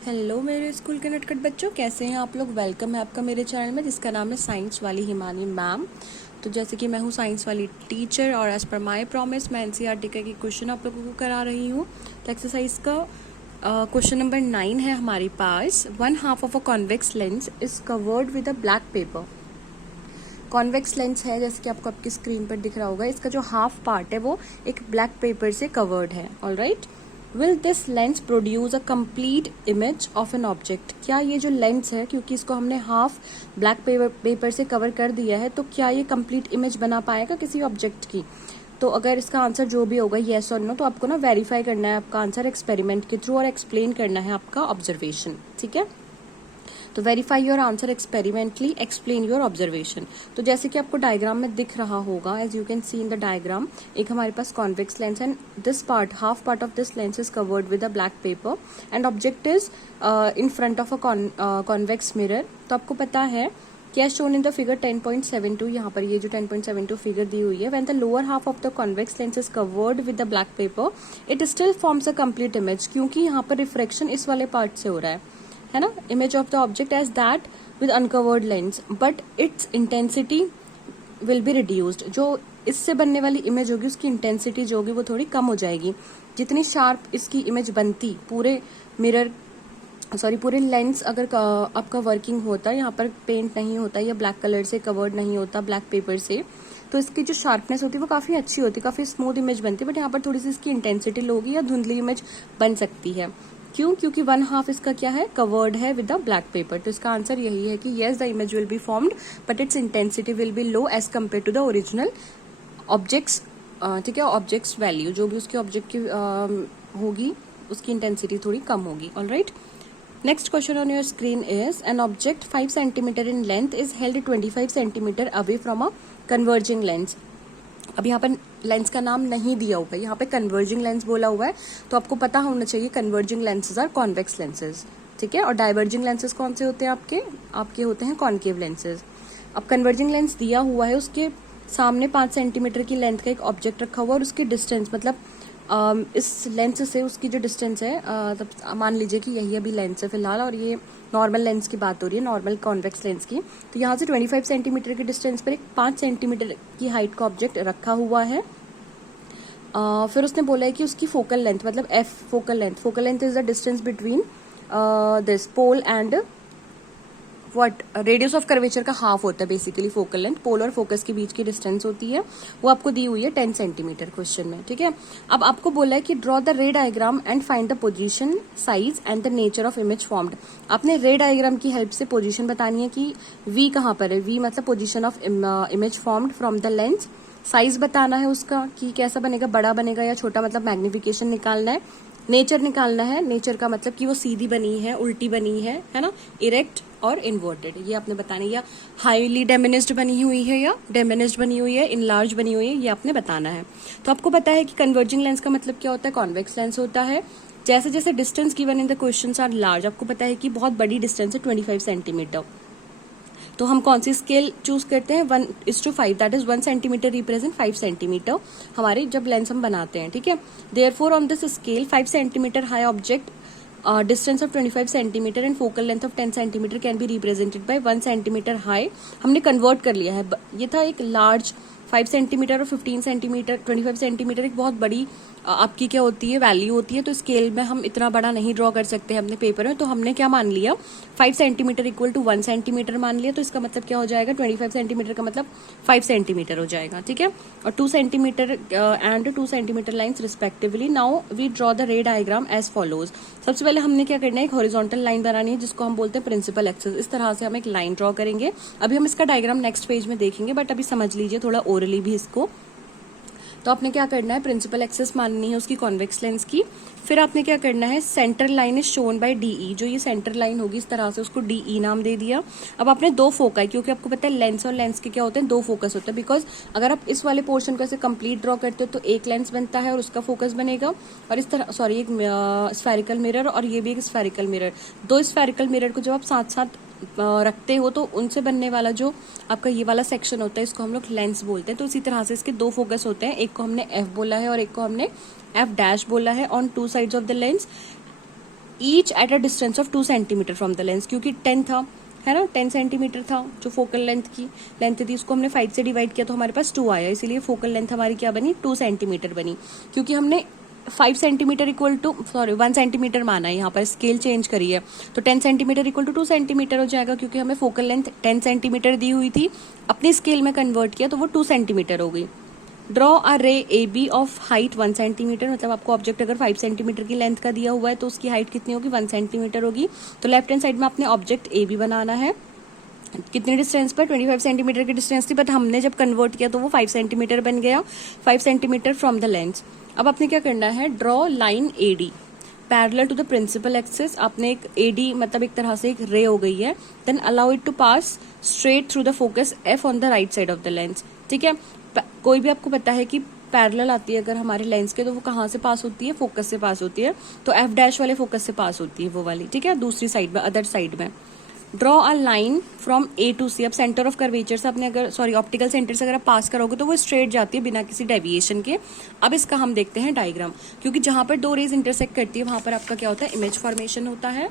Hello मेरे school के नटखट बच्चों, कैसे हैं आप लोग। वेलकम है आपका मेरे चैनल में जिसका नाम है साइंस वाली हिमानी मैम। तो जैसे कि मैं हूँ साइंस वाली टीचर और एज पर माय प्रॉमिस मैं एनसीईआरटी का क्वेश्चन आप लोगों को करा रही हूँ। तो एक्सरसाइज का क्वेश्चन नंबर 9 है हमारे पास। 1/2 of a convex lens is covered with a black paper. Convex lens है जैसे कि आपको आपकी स्क्रीन पर दिख रहा होगा, इसका जो हाफ पार्ट है वो एक ब्लैक पेपर से कवर्ड है। Alright, will this lens produce a complete image of an object. क्या ये जो लेंस है, क्योंकि इसको हमने हाफ ब्लैक पेपर से कवर कर दिया है, तो क्या ये कंप्लीट इमेज बना पाएगा किसी ऑब्जेक्ट की। तो अगर इसका आंसर जो भी होगा येस और नो, तो आपको ना वेरीफाई करना है आपका आंसर एक्सपेरिमेंट के थ्रू और एक्सप्लेन करना है आपका ऑब्जर्वेशन। ठीक है, तो verify your answer experimentally, explain your observation. तो जैसे कि आपको डायग्राम में दिख रहा होगा, as you can see in the diagram, एक हमारे पास convex lens and this part, half part of this lens is covered with a black paper and object is in front of a convex mirror. तो आपको पता है क्या shown in the figure 10.72, यहाँ पर ये जो 10.72 फिगर दी हुई है, when the lower half of the convex lens is covered with the black pepper it still forms a complete image, क्योंकि यहाँ पर रिफ्रेक्शन इस वाले पार्ट से हो रहा है ना, image of the object as that with uncovered lens, but its intensity will be reduced. जो इससे बनने वाली इमेज होगी उसकी इंटेंसिटी जो होगी वो थोड़ी कम हो जाएगी। जितनी शार्प इसकी इमेज बनती, पूरे लेंस अगर आपका वर्किंग होता, यहाँ पर पेंट नहीं होता या ब्लैक कलर से कवर्ड नहीं होता ब्लैक पेपर से, तो इसकी जो शार्पनेस होती है वो काफ़ी अच्छी होती, काफ़ी स्मूथ इमेज बनती है। बट यहाँ पर थोड़ी सी इसकी इंटेंसिटी लो होगी या धुंधली इमेज बन सकती है। क्यों? क्योंकि 1/2 इसका क्या है, कवर्ड है विद द ब्लैक पेपर। तो इसका आंसर यही है कि yes the image will be formed but its intensity will be low as compare to the original objects. ठीक है, ऑब्जेक्ट्स वैल्यू जो भी उसके ऑब्जेक्ट की होगी उसकी इंटेंसिटी थोड़ी कम होगी। Alright, next question on your screen is an object 5 centimeter in length is held 25 centimeter away from a converging lens। अब यहाँ पर लेंस का नाम नहीं दिया हुआ है, यहाँ पे कन्वर्जिंग लेंस बोला हुआ है, तो आपको पता होना चाहिए converging lenses are convex lenses. ठीक है, और डाइवर्जिंग लेंसेज कौन से होते हैं आपके होते हैं कॉन्केव लेंसेज। अब कन्वर्जिंग लेंस दिया हुआ है, उसके सामने 5 सेंटीमीटर की लेंथ का एक ऑब्जेक्ट रखा हुआ और उसकी डिस्टेंस मतलब इस लेंस से उसकी जो डिस्टेंस है, तब मान लीजिए कि यही अभी लेंस है फिलहाल, और ये नॉर्मल लेंस की बात हो रही है, नॉर्मल कॉन्वेक्स लेंस की। तो यहाँ से 25 सेंटीमीटर की डिस्टेंस पर एक 5 सेंटीमीटर की हाइट का ऑब्जेक्ट रखा हुआ है। फिर उसने बोला है कि उसकी फोकल लेंथ मतलब F focal length is the distance between this pole and what radius of curvature का हाफ होता है बेसिकली फोकल लेंथ। पोल और फोकस के बीच की डिस्टेंस होती है, वो आपको दी हुई है 10 सेंटीमीटर क्वेश्चन में। ठीक है, अब आपको बोला है कि draw the ray diagram and find the position, size and the nature of image formed. आपने रे डायग्राम की हेल्प से पोजीशन बतानी है कि वी कहाँ पर है, वी मतलब position of image formed from the lens. Size बताना है उसका कि कैसा बनेगा, बड़ा बनेगा या छोटा, मतलब मैग्निफिकेशन निकालना है। नेचर निकालना है, नेचर का मतलब कि वो सीधी बनी है, उल्टी बनी है ना, इरेक्ट और इन्वर्टेड, ये आपने बताना है। या हाईली डेमिनिस्ड बनी हुई है या डेमिनिस्ड बनी हुई है, इनलार्ज बनी हुई है, ये आपने बताना है। तो आपको पता है कि कन्वर्जिंग लेंस का मतलब क्या होता है, कॉन्वेक्स लेंस होता है। जैसे जैसे distance given in the questions are large, आपको पता है कि बहुत बड़ी डिस्टेंस है 25 सेंटीमीटर, तो हम कौन सी स्केल चूज करते हैं, 1:5, that is 1 centimetre represent 5 centimetre हमारे जब लेंस हम बनाते हैं। ठीक है, therefore on this scale 5 centimetre high object distance of 25 centimetre and focal length of 10 centimetre can be represented by 1 centimetre high. हमने कन्वर्ट कर लिया है, ये था एक लार्ज 5 सेंटीमीटर और 15 सेंटीमीटर 25 सेंटीमीटर एक बहुत बड़ी आपकी क्या होती है, वैल्यू होती है। तो स्केल में हम इतना बड़ा नहीं ड्रॉ कर सकते हैं अपने पेपर में, तो हमने क्या मान लिया, 5 सेंटीमीटर इक्वल टू 1 सेंटीमीटर मान लिया। तो इसका मतलब क्या हो जाएगा, 25 सेंटीमीटर का मतलब 5 सेंटीमीटर हो जाएगा। ठीक है, और 2 centimetre and 2 centimetre lines respectively. Now we draw the ray diagram as follows. सबसे पहले हमने क्या करना है, एक हॉरिजॉन्टल लाइन बनानी है जिसको हम बोलते हैं प्रिंसिपल एक्सिस। इस तरह से हम एक लाइन ड्रॉ करेंगे। अभी हम इसका डायग्राम नेक्स्ट पेज में देखेंगे, बट अभी समझ लीजिए थोड़ा ओरली भी इसको। तो आपने क्या करना है, प्रिंसिपल एक्सिस माननी है उसकी कॉन्वेक्स लेंस की। फिर आपने क्या करना है, centre line is shown by D E, जो ये सेंटर लाइन होगी इस तरह से उसको डीई नाम दे दिया। अब आपने दो फोकाई, क्योंकि आपको पता है लेंस और लेंस के क्या होते हैं, दो फोकस होते हैं। बिकॉज अगर आप इस वाले पोर्शन को ऐसे कंप्लीट ड्रॉ करते हो तो एक लेंस बनता है और उसका फोकस बनेगा, और इस तरह एक स्फेरिकल मिरर और ये भी एक स्फेरिकल मिरर। दो स्फेरिकल मिरर को जब आप साथ साथ रखते हो तो उनसे बनने वाला जो आपका ये वाला सेक्शन होता है इसको हम लोग लेंस बोलते हैं। तो इसी तरह से इसके दो फोकस होते हैं, एक को हमने एफ बोला है और एक को हमने एफ डैश बोला है on two sides of the lens. Each at a distance of 2 centimetre from the lens, क्योंकि 10 था, है ना, 10 सेंटीमीटर था जो फोकल लेंथ की लेंथ थी, उसको हमने 5 से डिवाइड किया तो हमारे पास 2 आया, इसीलिए फोकल लेंथ हमारी क्या बनी, 2 सेंटीमीटर बनी। क्योंकि हमने 5 सेंटीमीटर इक्वल टू 1 सेंटीमीटर माना है, यहाँ पर स्केल चेंज करी है, तो 10 सेंटीमीटर इक्वल टू 2 सेंटीमीटर हो जाएगा, क्योंकि हमें फोकल लेंथ 10 सेंटीमीटर दी हुई थी, अपने स्केल में कन्वर्ट किया तो वो 2 सेंटीमीटर हो गई। Draw a ray A B of height 1 centimetre, मतलब आपको ऑब्जेक्ट अगर 5 सेंटीमीटर की लेंथ का दिया हुआ है तो उसकी हाइट कितनी होगी, 1 सेंटीमीटर होगी। तो लेफ्ट हैंड साइड में आपने ऑब्जेक्ट ए बी बनाना है, कितने डिस्टेंस पर, 25 सेंटीमीटर की डिस्टेंस थी, बट हमने जब कन्वर्ट किया तो वो 5 सेंटीमीटर बन गया, 5 सेंटीमीटर फ्रॉम द लेंस। अब आपने क्या करना है, draw line A D parallel to the principal axis, आपने एक एडी मतलब एक तरह से एक रे हो गई है, then allow it to pass straight through the focus F on the right side of the lens. ठीक है, कोई भी आपको पता है कि पैरेलल आती है अगर हमारे लेंस के तो वो कहाँ से पास होती है, फोकस से पास होती है, तो एफ डैश वाले फोकस से पास होती है वो वाली। ठीक है, दूसरी साइड में, अदर साइड में draw a line from A to C. अब सेंटर ऑफ कर्वेचर से अपने अगर ऑप्टिकल सेंटर से अगर आप पास करोगे तो वो स्ट्रेट जाती है बिना किसी डेविएशन के। अब इसका हम देखते हैं डायग्राम, क्योंकि जहां पर दो रेज इंटरसेक्ट करती है वहां पर आपका क्या होता है, इमेज फॉर्मेशन होता है,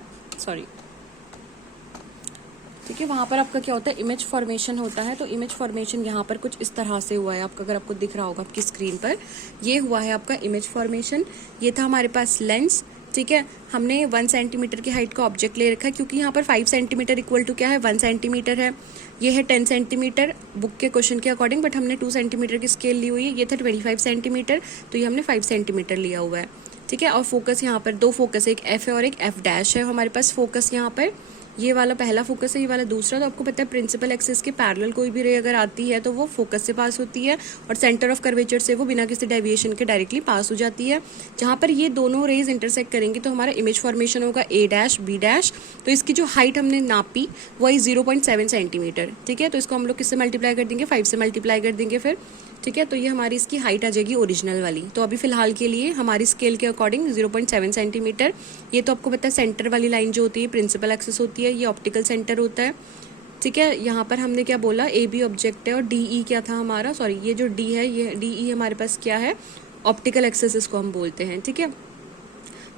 ठीक है, वहां पर आपका क्या होता है, इमेज फॉर्मेशन होता है। तो इमेज फॉर्मेशन यहाँ पर कुछ इस तरह से हुआ है आपका, अगर आपको दिख रहा होगा आपकी स्क्रीन पर, ये हुआ है आपका इमेज फॉर्मेशन। ये था हमारे पास लेंस, ठीक है, हमने 1 सेंटीमीटर की हाइट का ऑब्जेक्ट ले रखा है, क्योंकि यहाँ पर 5 सेंटीमीटर इक्वल टू क्या है, 1 सेंटीमीटर है, ये है 10 सेंटीमीटर बुक के क्वेश्चन के अकॉर्डिंग, बट हमने 2 सेंटीमीटर की स्केल ली हुई है, ये था 25 सेंटीमीटर, तो ये हमने 5 सेंटीमीटर लिया हुआ है। ठीक है, और फोकस यहाँ पर 2 फोकस है, एक एफ है और एक एफ डैश है हमारे पास फोकस यहाँ पर, ये वाला पहला फोकस है, ये वाला दूसरा। तो आपको पता है प्रिंसिपल एक्सिस के पैरेलल कोई भी रे अगर आती है तो वो फोकस से पास होती है, और सेंटर ऑफ कर्वेचर से वो बिना किसी डेविएशन के डायरेक्टली पास हो जाती है। जहाँ पर ये दोनों रेज इंटरसेक्ट करेंगी तो हमारा इमेज फॉर्मेशन होगा ए डैश बी डैश। तो इसकी जो हाइट हमने नापी वही 0.7 सेंटीमीटर। ठीक है, तो इसको हम लोग किससे मल्टीप्लाई कर देंगे, 5 से मल्टीप्लाई कर देंगे फिर। ठीक है, तो ये हमारी इसकी हाइट आ जाएगी ओरिजिनल वाली। तो अभी फिलहाल के लिए हमारी स्केल के अकॉर्डिंग 0.7 सेंटीमीटर। ये तो आपको पता है सेंटर वाली लाइन जो होती है प्रिंसिपल एक्सिस होती है, ये ऑप्टिकल सेंटर होता है। ठीक है, यहाँ पर हमने क्या बोला, ए बी ऑब्जेक्ट है और डी ई क्या था हमारा, ये जो डी है, ये डी ई हमारे पास क्या है, ऑप्टिकल एक्सिस इसको हम बोलते हैं। ठीक है,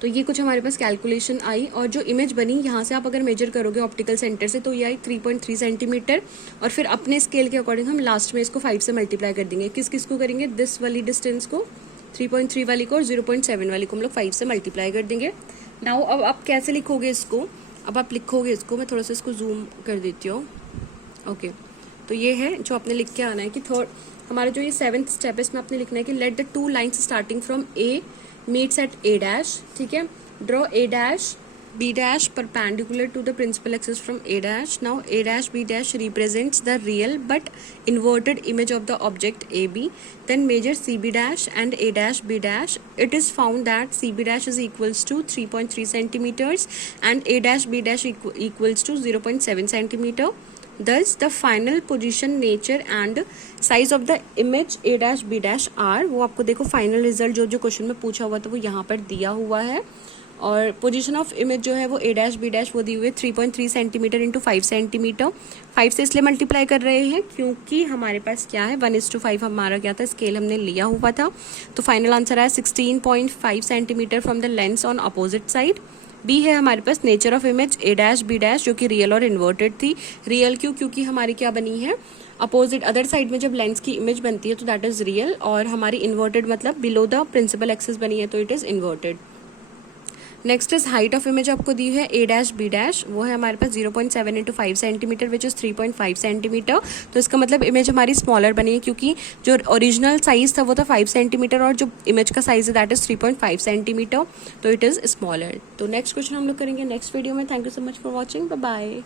तो ये कुछ हमारे पास कैलकुलेशन आई, और जो इमेज बनी यहाँ से आप अगर मेजर करोगे ऑप्टिकल सेंटर से तो ये आई 3.3 सेंटीमीटर, और फिर अपने स्केल के अकॉर्डिंग हम लास्ट में इसको 5 से मल्टीप्लाई कर देंगे। किस किस को करेंगे, दिस वाली डिस्टेंस को 3.3 वाली को और 0.7 वाली को हम लोग 5 से मल्टीप्लाई कर देंगे। नाउ अब आप कैसे लिखोगे इसको, अब आप लिखोगे इसको, मैं थोड़ा सा इसको जूम कर देती हूँ। ओके, तो ये है जो आपने लिख के आना है कि थर्ड हमारा जो ये 7th स्टेप है इसमें आपने लिखना है कि let the 2 lines starting from A meets at A dash। ठीक है, draw A dash B dash perpendicular to the principal axis from A dash। Now A dash B dash represents the real but inverted image of the object AB। Then measure CB dash and A dash B dash। It is found that CB dash is equals to 3.3 centimeters and A dash B dash equals to 0.7 centimeter। Thus the final position, nature and size of the image A dash B dash are, वो आपको देखो final result जो question में पूछा हुआ था वो यहाँ पर दिया हुआ है, और पोजीशन ऑफ इमेज जो है वो A डैश B डैश वो दी हुई है 3.3 सेंटीमीटर इंटू 5 सेंटीमीटर। 5 से इसलिए मल्टीप्लाई कर रहे हैं क्योंकि हमारे पास क्या है 1:5 हमारा क्या था, स्केल हमने लिया हुआ था। तो फाइनल आंसर आया 16.5 centimetre from the lens on opposite side. B है हमारे पास nature of image A dash B dash जो कि रियल और इन्वर्टेड थी। रियल क्यों, क्योंकि हमारी क्या बनी है अपोजिट अदर साइड में जब लेंस की इमेज बनती है तो दैट इज रियल, और हमारी इन्वर्टेड मतलब बिलो द प्रिंसिपल एक्सिस बनी है तो it is inverted. Next is height of image आपको दी है A डैश B डैश, वो है हमारे पास 0.7 into 5 centimetre which is 3.5 centimetre. तो इसका मतलब इमेज हमारी स्मॉलर बनी है क्योंकि जो ओरिजिनल साइज था वो था 5 सेंटीमीटर और जो इमेज का साइज है दैट इज 3.5 सेंटीमीटर, तो इट इज स्मॉलर। तो नेक्स्ट क्वेश्चन हम लोग करेंगे नेक्स्ट वीडियो में। Thank you so much for watching, bye bye.